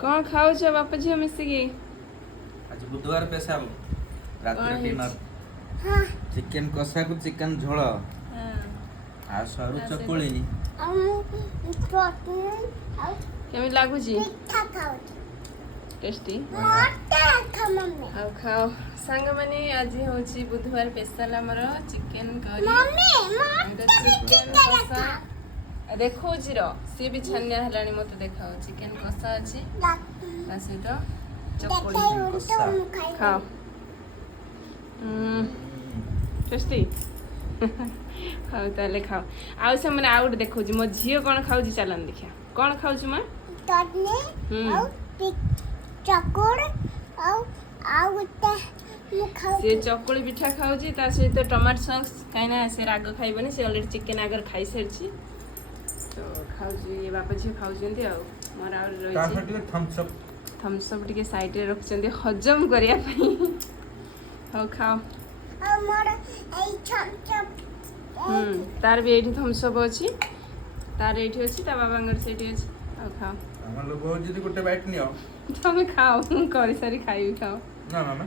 कौन खाओ छ बापा जी मिसिकी आज बुधवार पेशाब रात डिनर हाँ चिकन कषा को चिकन झोल आ सरू चकुली केमी लागु छी पिठा खाओ टेस्टी मोटा खा मम्मी खाओ खाओ सांग माने आज होची बुधवार स्पेशल हमर चिकन करी मम्मी चिकन कषा देखो जीरो सी भी छन्या हलानी मते देखाओ चिकन कषा अछि ता सहित चकुली खाओ टेस्टी खाओ ताले खाओ आउ से माने आउट देखो जी मो झियो कोन खाउ जी चलन देखिया कोन खाउ छी मां चटनी और चकोड़ और आउटा मु खाओ से चकुली पिठा खाउ जी ता सहित टमाटर सॉस काइना से राग खाइबनी से ऑलरेडी चिकन आगर खाइ सरछि तो खाउ जी ये बापा जी खाउ जंती आ मोर आ रही छी थम्स अप टिके साइड रे रखचंती हजम करिया पई हो खाओ और मोर ए छम तार भी एठी थम्स अप अछि तार एठी अछि ता बाबांगर सेठी अछि हो खाओ हमर लोग बहुत जदी गोटे बाइट नियो तमे खाओ करी सारी खाइबी खाओ ना मामा